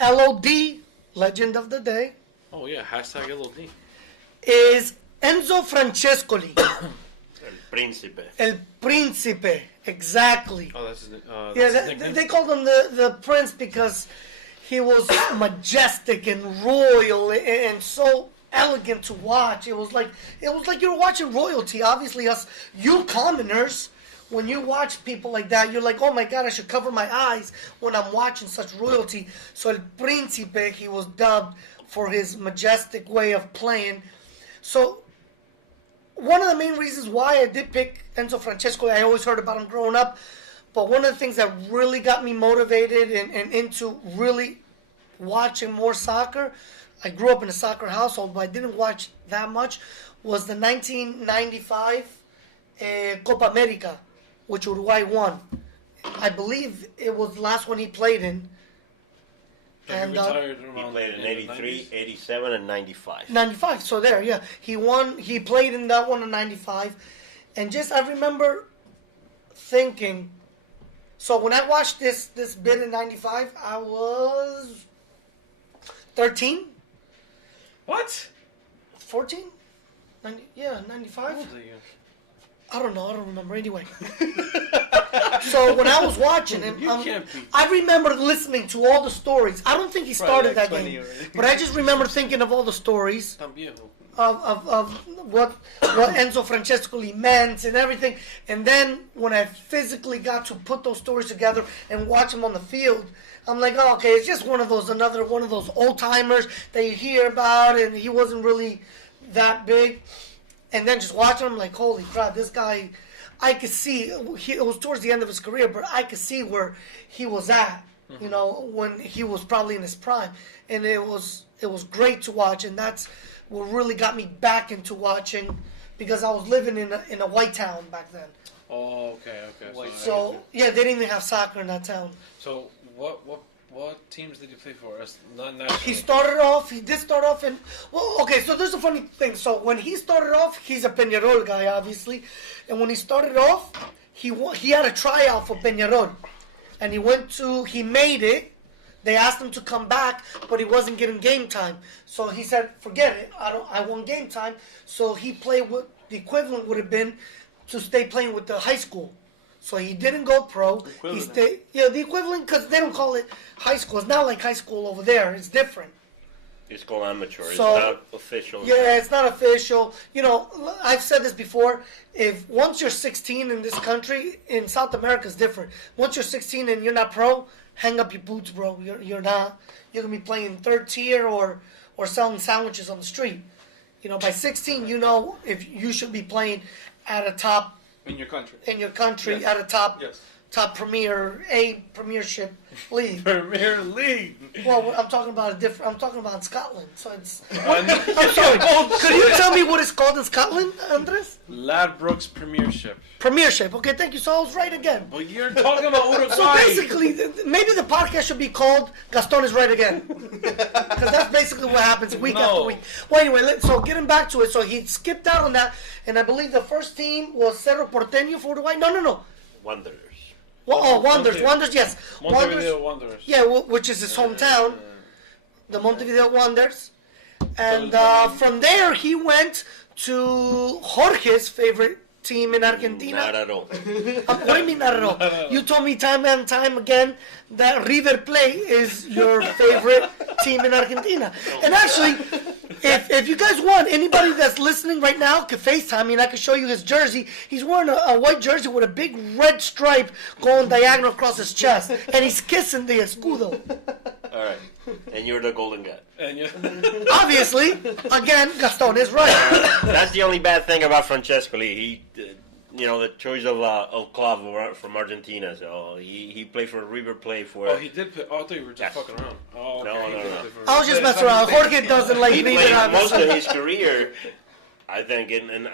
LOD, legend of the day. Oh, yeah, hashtag LOD. Is Enzo Francescoli. El Príncipe. El Príncipe, exactly. Oh, that's his Yeah, they called him the prince because he was majestic and royal and so elegant to watch. It was like you were watching royalty. Obviously, us, you commoners, when you watch people like that, you're like, oh my God, I should cover my eyes when I'm watching such royalty. So El Príncipe, he was dubbed for his majestic way of playing. So one of the main reasons why I did pick Enzo Francescoli, I always heard about him growing up, but one of the things that really got me motivated and into really watching more soccer, I grew up in a soccer household, but I didn't watch that much, was the 1995 Copa America, which Uruguay won. I believe it was the last one he played in. And He played in 83, 87, and 95. 95, so there, yeah. He won, he played in that one in 95. And just, I remember thinking, so when I watched this bit in 95, I was 13. What? 14? 95? I don't know, I don't remember. Anyway. So when I was watching him, I remember listening to all the stories. I don't think he started that game, but I just remember thinking of all the stories of what Enzo Francescoli meant and everything. And then when I physically got to put those stories together and watch him on the field, I'm like, oh, okay, it's just another one of those old timers that you hear about, and he wasn't really that big. And then just watching him, like, holy crap, this guy, I could see, it was towards the end of his career, but I could see where he was at, you know, when he was probably in his prime. And it was great to watch, and that's what really got me back into watching, because I was living in a white town back then. Oh, okay. So yeah, they didn't even have soccer in that town. So what teams did you play for? Not national. He did start off in, well, okay, so there's a funny thing. So when he started off, he's a Peñarol guy, obviously. And when he started off, he had a tryout for Peñarol. And he made it. They asked him to come back, but he wasn't getting game time. So he said, forget it, I want game time. So he played with, the equivalent would have been to stay playing with the high school. So he didn't go pro. He stayed, the equivalent, because they don't call it high school. It's not like high school over there. It's different. It's called amateur. It's So, not official. Yeah, it's not official. You know, I've said this before. Once you're 16 in this country, in South America, it's different. Once you're 16 and you're not pro, hang up your boots, bro. You're not. You're gonna be playing third tier or selling sandwiches on the street. You know, by 16, you know if you should be playing at a top. In your country. Yes. At a top premiership league. Premier League. Well, I'm talking about Scotland. So it's. I'm sorry. Could you tell me what it's called in Scotland, Andres? Ladbrokes Premiership. Premiership. Okay, thank you. So I was right again. But you're talking about Uruguay. So basically, maybe the podcast should be called "Gaston is right again," because that's basically what happens week after week. Well, anyway, so getting back to it. So he skipped out on that, and I believe the first team was Cerro Porteño for Uruguay. No. Wanderers. Well, Wanderers, yes. Montevideo Wanderers. Yeah, which is his hometown, the Montevideo Wanderers. And from there, he went to Jorge's favorite team in Argentina. Not at all. What do you mean not at all? You told me time and time again that River Plate is your favorite team in Argentina. And actually, if you guys want, anybody that's listening right now could FaceTime me and I could show you his jersey. He's wearing a white jersey with a big red stripe going diagonal across his chest. And he's kissing the escudo. All right. And you're the golden guy. Obviously, again, Gaston is right. That's the only bad thing about Francescoli. He, the choice of club from Argentina. So he played for River Plate for. Oh, he did play. Oh, I thought you were just fucking around. Oh, okay. No. I was just messing around. Jorge doesn't like he me. Played most of his career, I think, in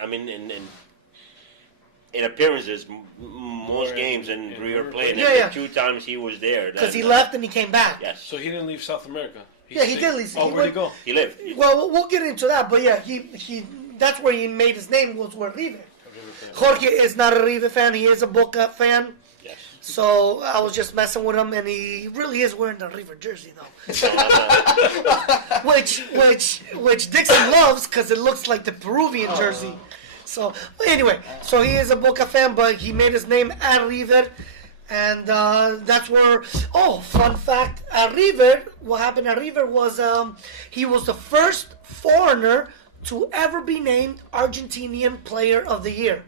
appearances, most games in River Plate. And 2 times he was there. Because he left and he came back. Yes. So he didn't leave South America. He did leave. Oh, where'd he go? He lived. Well, we'll get into that, but yeah, he that's where he made his name, was where River. Jorge is not a River fan. He is a Boca fan. Yes. So I was just messing with him, and he really is wearing the River jersey, though. which Dixon loves because it looks like the Peruvian jersey. So anyway, so he is a Boca fan, but he made his name at River, and that's where. Oh, fun fact! At River, what happened at River was he was the first foreigner to ever be named Argentinian Player of the Year.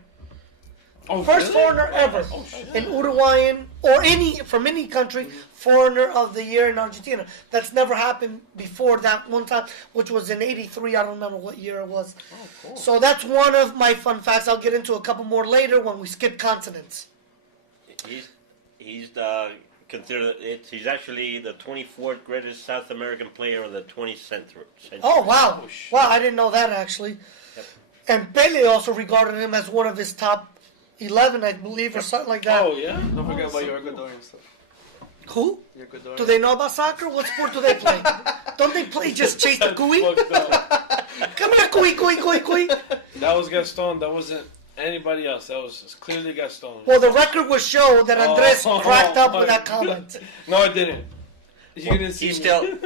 Oh, First really? foreigner ever, an Uruguayan or from any country, foreigner of the year in Argentina. That's never happened before that one time, which was in '83. I don't remember what year it was. Oh, cool. So that's one of my fun facts. I'll get into a couple more later when we skip continents. He's considered it. He's actually the 24th greatest South American player of the 20th century. Oh wow, wow! I didn't know that actually. Yep. And Pele also regarded him as one of his top 11, I believe, or something like that. Oh, yeah? Don't forget about your Ecuadorian stuff. Who? Your Ecuadorian. Do they know about soccer? What sport do they play? Don't they play just chase the cuy? Fucked up. Come here, cuy. That was Gaston. That wasn't anybody else. That was clearly Gaston. Well, the record would show that Andres cracked up with my that comment. No, it didn't. You didn't see He's me. still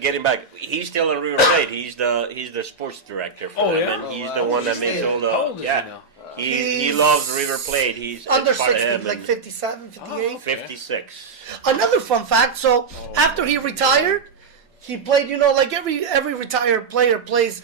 getting back. He's still in River Plate. He's the sports director for them, yeah? and he's Oh, the wow. one that He's makes still- all How old the is yeah. he now? He He's loves River Plate. He's Under it's part of 60, him, like and 57, 58. Oh. 56. Another fun fact, so after he retired, he played, like every retired player plays,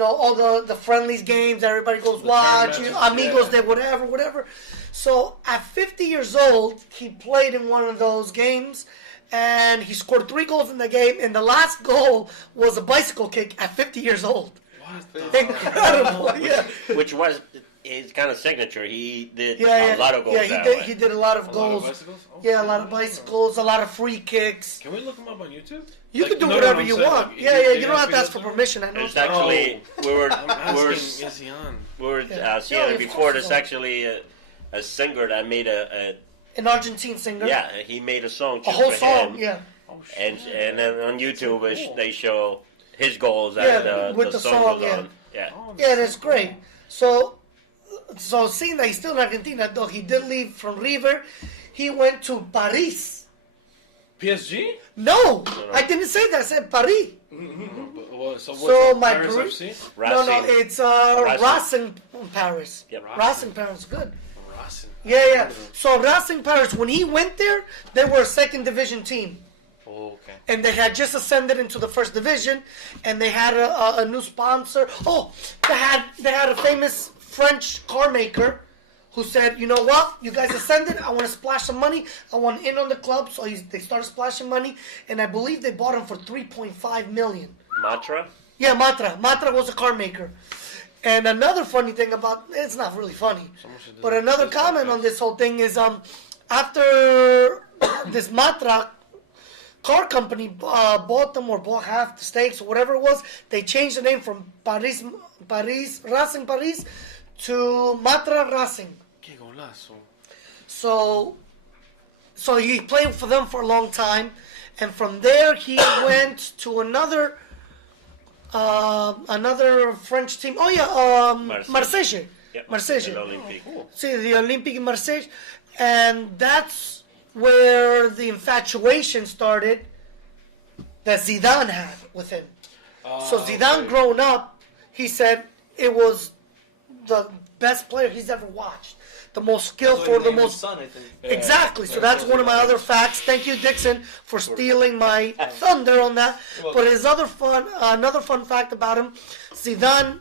all the friendlies games, everybody goes watch, matches, amigos, yeah. they whatever. So at 50 years old, he played in one of those games, and he scored 3 goals in the game, and the last goal was a bicycle kick at 50 years old. What the Incredible, yeah. Which was his kind of signature. He did Yeah, a lot of goals yeah, that he way. did a lot of A lot goals. of bicycles? Oh, Yeah, a lot of bicycles, a lot of free kicks. Can we look him up on YouTube? You Like, can do no, whatever I'm you saying, want. like, Yeah, they you don't have to me ask for permission. I know. There's actually we were I'm asking, is he on? seeing Yeah, it of before. course There's so. actually a singer that made An Argentine singer. he made a song A just whole for song, him. yeah. Oh, shit. And then on YouTube Cool. they show his goals Yeah, as with the the song song, goes yeah. on. Yeah. Oh, Yeah, that's great. So seeing that he's still in Argentina, though he did leave from River, he went to Paris. PSG? No, I didn't say that. I said Paris. So So my Paris Bru- FC? No, it's Racing Paris. Yep. Racing Paris, good. Racing. Yeah. So Racing Paris, when he went there, they were a second division team. Oh, okay. And they had just ascended into the first division, and they had a new sponsor. Oh, they had a famous French car maker who said, "You know what? You guys ascended. I want to splash some money. I want in on the club." So they started splashing money, and I believe they bought him for $3.5 million. Matra? Yeah, Matra was a car maker. And another funny thing about it's not really funny, but another comment on this whole thing is after this Matra car company bought them or bought half the stakes or whatever it was, they changed the name from Racing Paris to Matra Racing. Qué golazo. So he played for them for a long time, and from there he went to another French team. Oh yeah, Marseille. Yep. Marseille. El Olympique. See, the Olympique in Marseille, and that's where the infatuation started that Zidane had with him. So Zidane, growing up, he said it was the best player he's ever watched, the most skillful, the most. Son, I think. Exactly. So that's one of my other facts. Thank you, Dixon, for stealing my thunder on that. But another fun fact about him, Zidane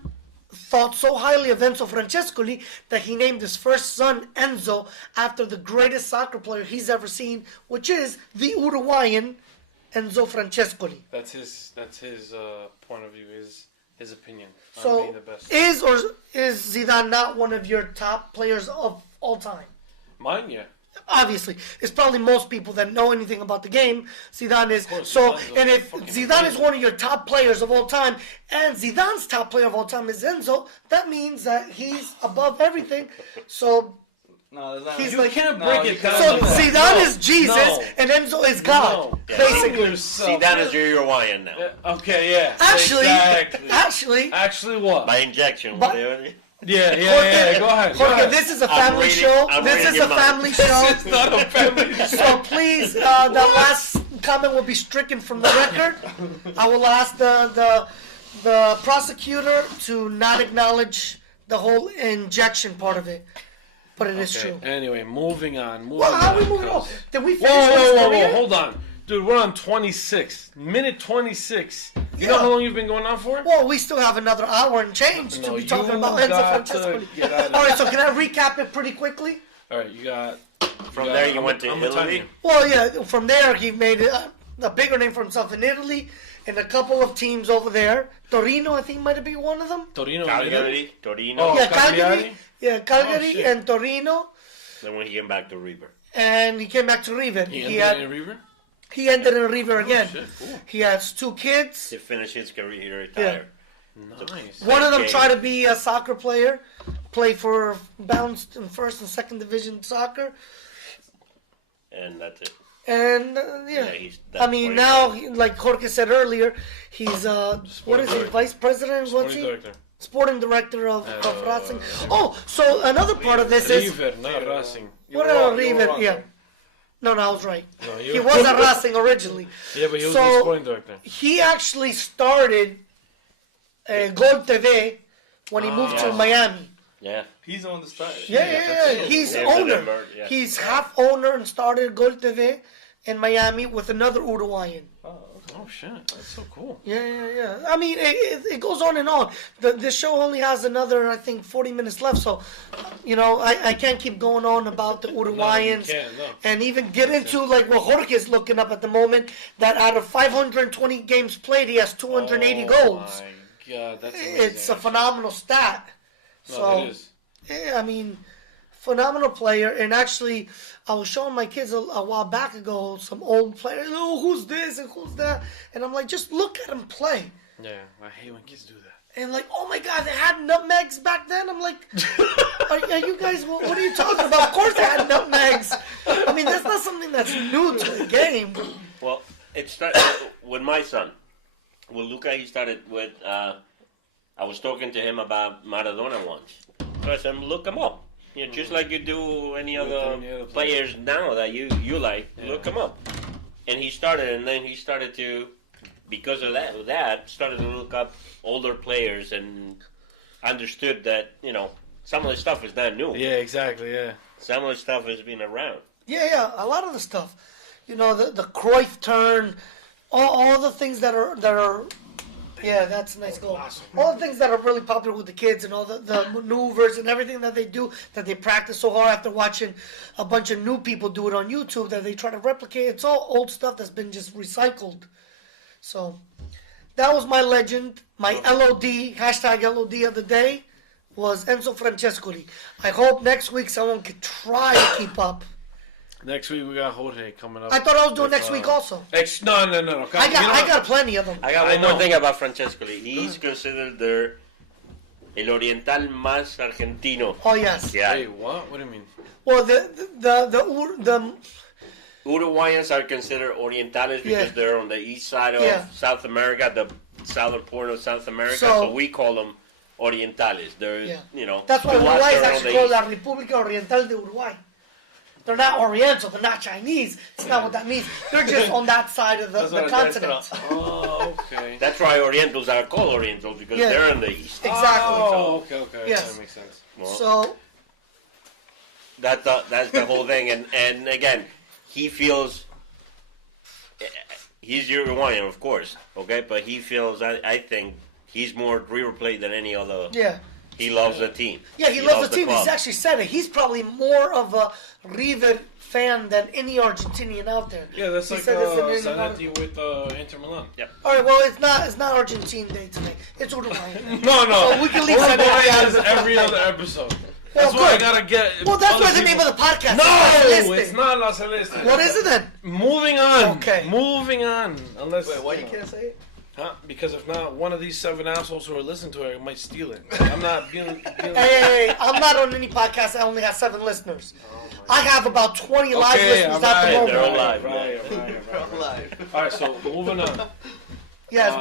thought so highly of Enzo Francescoli that he named his first son Enzo after the greatest soccer player he's ever seen, which is the Uruguayan Enzo Francescoli. That's his point of view, his opinion on So being the best. is Zidane not one of your top players of all time? Mine, yeah. Obviously, it's probably most people that know anything about the game. Zidane is course, so, Zidane's a and if fucking Zidane is amazing. one of your top players of all time, and Zidane's top player of all time is Enzo, that means that he's above everything. So, No, that's not. He's You like- can't No, break you it can't down. so like that. Zidane No, is Jesus, no. and Enzo is God, No. basically. Yourself. Zidane is your Uruguayan now. Okay, yeah. Actually, Exactly. actually, Actually what? By injection. But- whatever. Yeah. Go ahead. Jorge, this is a family show. This is a family show. It's not a family show. So please, the last comment will be stricken from the record. I will ask the prosecutor to not acknowledge the whole injection part of it. But it is true. Anyway, moving on. Well, how are we moving on? Did we finish Whoa, hold on. Dude, we're on 26. Minute 26. You know how long you've been going on for? Well, we still have another hour and change to be talking about Enzo Francesco. All right, so can I recap it pretty quickly? All right, you got... From there, you went to Italy? Well, yeah, from there, he made a bigger name for himself in Italy and a couple of teams over there. Torino, I think, might have been one of them. Cagliari, Torino. Oh, Yeah, Cagliari? Cagliari and Torino. Then when he came back to River. And he came back to River. He ended in River? He ended in River again. Shit, cool. He has 2 kids. He finished his career, he retired. Nice. One of them tried to be a soccer player, play for bounced in first and second division soccer. And that's it. And I mean, now, like Jorge said earlier, he's what is he? Vice president? What's he? Sporting director of Racing. Oh, so another part of this is River, not Racing. what River? Yeah. No, I was right. No, he was at Racing originally. Yeah, but he was the sporting director. He actually started Gol TV when he moved to Miami. Yeah. He's on the started. Yeah. He's owner. Yeah. He's half owner and started Gol TV in Miami with another Uruguayan. Oh, shit. That's so cool. Yeah. I mean, it goes on and on. The show only has another, I think, 40 minutes left. So, I can't keep going on about the Uruguayans. And even get into, like, what Jorge is looking up at the moment, that out of 520 games played, he has 280 goals. Oh, my God. That's amazing. It's a phenomenal stat. No, it is. Yeah, I mean, phenomenal player. And actually, I was showing my kids a while back ago some old players. Oh, who's this and who's that? And I'm like, just look at him play. Yeah, I hate when kids do that. And like, oh my God, they had nutmegs back then. I'm like, are you guys? What are you talking about? Of course they had nutmegs. I mean, that's not something that's new to the game. Well, it started with my son. With Luca, he started with. I was talking to him about Maradona once. So I said, look him up. Just like you do any other players now that you like, look them up. And he started, and then he started to, because of that, started to look up older players and understood that, some of the stuff is not new. Yeah, exactly, yeah. Some of the stuff has been around. Yeah, a lot of the stuff. The Cruyff turn, all the things that are. Yeah, that's a nice goal. Awesome. All the things that are really popular with the kids and all the maneuvers and everything that they do, that they practice so hard after watching a bunch of new people do it on YouTube that they try to replicate. It's all old stuff that's been just recycled. So that was my legend. My LOD, #LOD of the day was Enzo Francescoli. I hope next week someone could try to keep up. Next week we got Jorge coming up. I thought I was doing next week also. No. I got plenty of them. I got one more thing about Francescoli. He's considered el oriental más argentino. Oh yes. Yeah. Wait, what? What do you mean? Well, the Uruguayans are considered orientales because they're on the east side of South America, the southern part of South America. So we call them orientales. They're That's why Uruguay is actually called La República Oriental de Uruguay. They're not Oriental. They're not Chinese. That's not what that means. They're just on that side of the continent. Oh, okay. That's why Orientals are called Orientals because they're in the east. Exactly. Oh, okay. Yes. That makes sense. Well, so that's the whole thing. And again, he feels he's Uruguayan, of course. Okay, but he feels I think he's more River Plate than any other. Yeah. He loves the team. Yeah, he loves the team. He's actually said it. He's probably more of a River fan than any Argentinian out there. Yeah, that's like Zanetti with Inter Milan. Yep. All right, well, it's not Argentine Day today. It's Uruguayan. No. So we can leave Zanetti out of it. Every other episode. That's what I gotta get. Well, that's why the name of the podcast. No, it's not La Celeste. What is it then? Moving on. Okay. Moving on. Unless. Wait, why you can't say it? Huh? Because if not, one of these 7 assholes who are listening to it might steal it. I'm not being. Hey, I'm not on any podcast that only has 7 listeners. I have about 20 live listeners at the moment. They're all live. Right. All right, so moving on. Yes,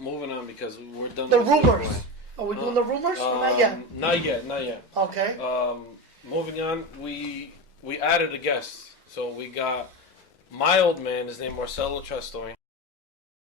moving on because we're done. the with rumors. Are we doing the rumors? Or not yet. Not yet. Not yet. Okay. Moving on, we added a guest. So we got my old man. His name Marcelo Trestoy.